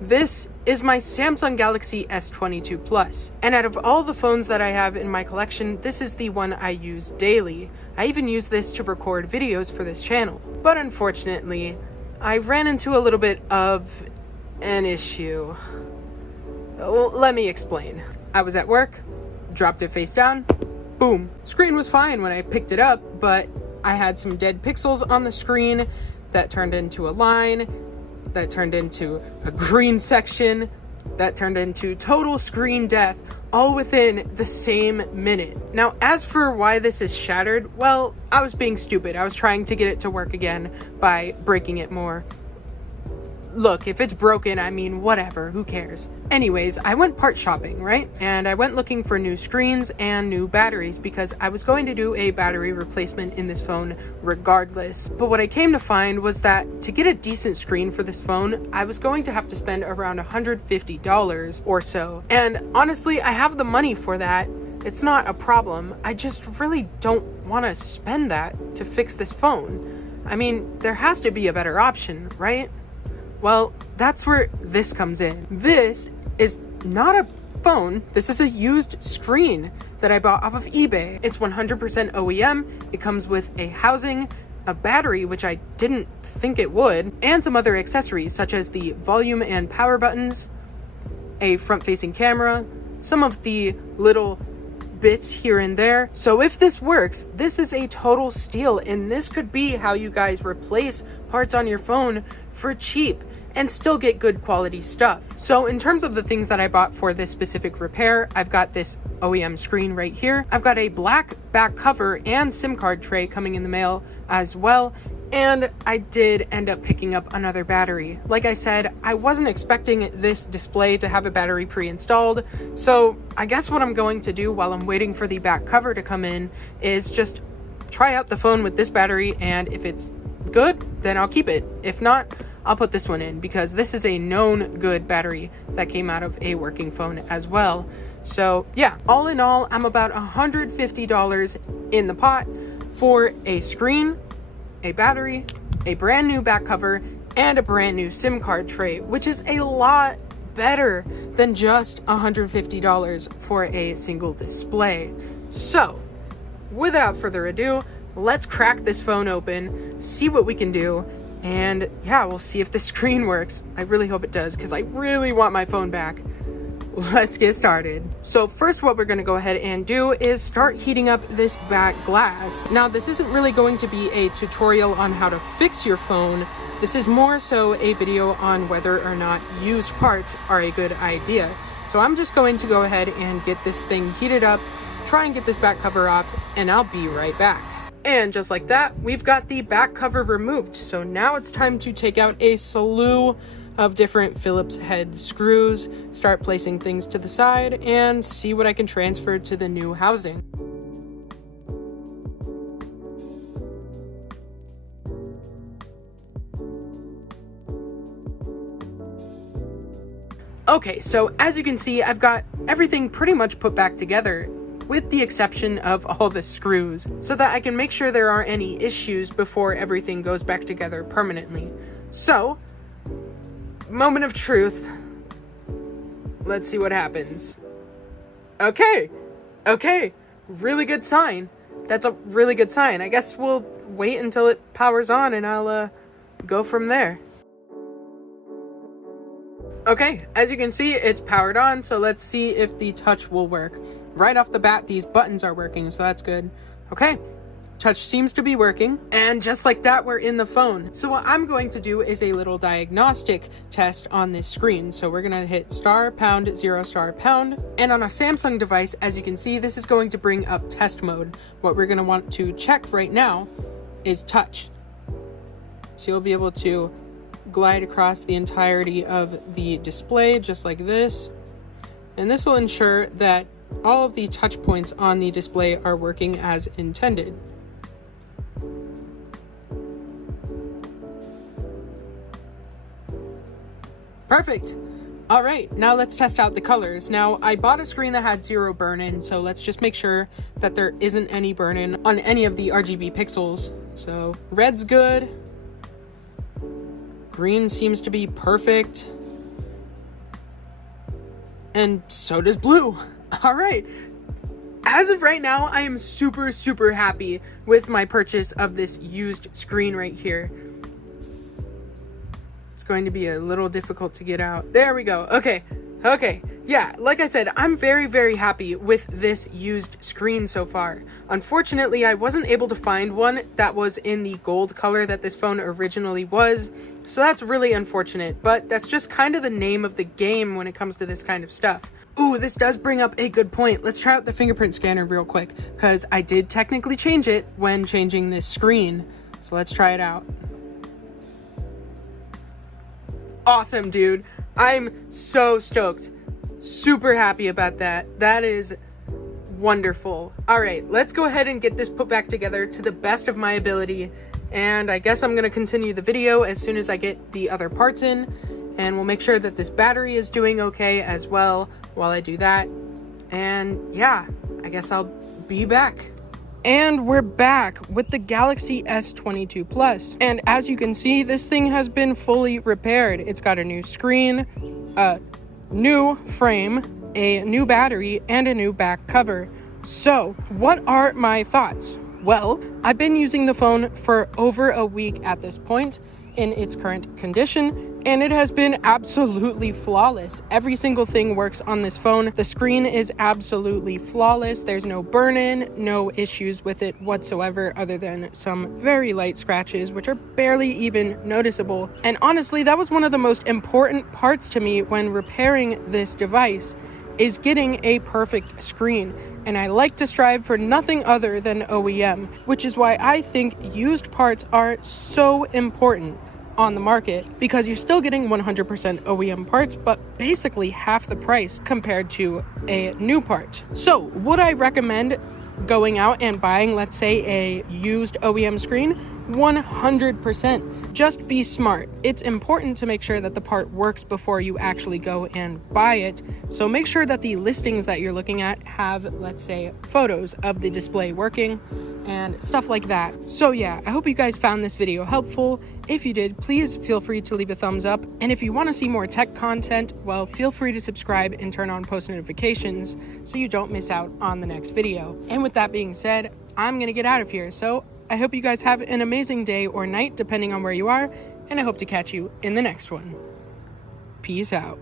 This is my Samsung Galaxy S22 Plus, and out of all the phones that I have in my collection, this is the one I use daily. I even use this to record videos for this channel. But unfortunately, I ran into a little bit of an issue. Well, let me explain. I was at work, dropped it face down, boom. Screen was fine when I picked it up, but I had some dead pixels on the screen that turned into a line, that turned into a green section, that turned into total screen death, all within the same minute. Now, as for why this is shattered, well, I was being stupid. I was trying to get it to work again by breaking it more. Look, if it's broken, I mean, whatever, who cares? Anyways, I went part shopping, right? And I went looking for new screens and new batteries because I was going to do a battery replacement in this phone regardless. But what I came to find was that to get a decent screen for this phone, I was going to have to spend around $150 or so. And honestly, I have the money for that. It's not a problem. I just really don't want to spend that to fix this phone. I mean, there has to be a better option, right? Well, that's where this comes in. This is not a phone. This is a used screen that I bought off of eBay. It's 100% OEM. It comes with a housing, a battery, which I didn't think it would, and some other accessories such as the volume and power buttons, a front-facing camera, some of the little bits here and there. So if this works, this is a total steal, and this could be how you guys replace parts on your phone for cheap and still get good quality stuff. So in terms of the things that I bought for this specific repair, I've got this OEM screen right here. I've got a black back cover and SIM card tray coming in the mail as well. And I did end up picking up another battery. Like I said, I wasn't expecting this display to have a battery pre-installed. So I guess what I'm going to do while I'm waiting for the back cover to come in is just try out the phone with this battery, and if it's good, then I'll keep it. If not, I'll put this one in because this is a known good battery that came out of a working phone as well. So yeah, all in all, I'm about $150 in the pot for a screen, a battery, a brand new back cover, and a brand new SIM card tray, which is a lot better than just $150 for a single display. So without further ado, let's crack this phone open, see what we can do, and yeah, we'll see if the screen works. I really hope it does because I really want my phone back. Let's get started. So first, what we're going to go ahead and do is start heating up this back glass. Now, this isn't really going to be a tutorial on how to fix your phone. This is more so a video on whether or not used parts are a good idea. So I'm just going to go ahead and get this thing heated up, try and get this back cover off, and I'll be right back. And just like that, we've got the back cover removed. So now it's time to take out a slew of different Phillips head screws, start placing things to the side, and see what I can transfer to the new housing. Okay, so as you can see, I've got everything pretty much put back together, with the exception of all the screws, so that I can make sure there aren't any issues before everything goes back together permanently. So, moment of truth. Let's see what happens. Okay, really good sign. That's a really good sign. I guess we'll wait until it powers on and I'll go from there. Okay, as you can see, it's powered on, so let's see if the touch will work. Right off the bat, these buttons are working, so that's good. Okay, touch seems to be working, and just like that, we're in the phone. So what I'm going to do is a little diagnostic test on this screen. So we're gonna hit star, pound, 0, star, pound, and on a Samsung device, as you can see, this is going to bring up test mode. What we're gonna want to check right now is touch. So you'll be able to glide across the entirety of the display just like this, and this will ensure that all of the touch points on the display are working as intended. Perfect. All right, now let's test out the colors. Now, I bought a screen that had 0 burn-in, so let's just make sure that there isn't any burn-in on any of the RGB pixels. So red's good. Green seems to be perfect. And so does blue. All right. As of right now, I am super, super happy with my purchase of this used screen right here. It's going to be a little difficult to get out. There we go. Okay. Yeah, like I said, I'm very, very happy with this used screen so far. Unfortunately, I wasn't able to find one that was in the gold color that this phone originally was, so that's really unfortunate, but that's just kind of the name of the game when it comes to this kind of stuff. Ooh, this does bring up a good point. Let's try out the fingerprint scanner real quick, because I did technically change it when changing this screen. So let's try it out. Awesome, dude. I'm so stoked. Super happy about that. That is wonderful. All right, let's go ahead and get this put back together to the best of my ability. And I guess I'm going to continue the video as soon as I get the other parts in. And we'll make sure that this battery is doing okay as well while I do that. And yeah, I guess I'll be back. And we're back with the Galaxy S22 Plus. And as you can see, this thing has been fully repaired. It's got a new screen, a new frame, a new battery, and a new back cover. So, what are my thoughts? Well, I've been using the phone for over a week at this point in its current condition, and it has been absolutely flawless. Every single thing works on this phone. The screen is absolutely flawless. There's no burn-in, no issues with it whatsoever other than some very light scratches, which are barely even noticeable. And honestly, that was one of the most important parts to me when repairing this device, is getting a perfect screen. And I like to strive for nothing other than OEM, which is why I think used parts are so important on the market, because you're still getting 100% OEM parts, but basically half the price compared to a new part. So would I recommend going out and buying, let's say, a used OEM screen? 100%. Just be smart. It's important to make sure that the part works before you actually go and buy it. So make sure that the listings that you're looking at have, let's say, photos of the display working and stuff like that. So yeah, I hope you guys found this video helpful. If you did, please feel free to leave a thumbs up. And if you want to see more tech content, well, feel free to subscribe and turn on post notifications so you don't miss out on the next video. And with that being said, I'm gonna get out of here. So I hope you guys have an amazing day or night, depending on where you are, and I hope to catch you in the next one. Peace out.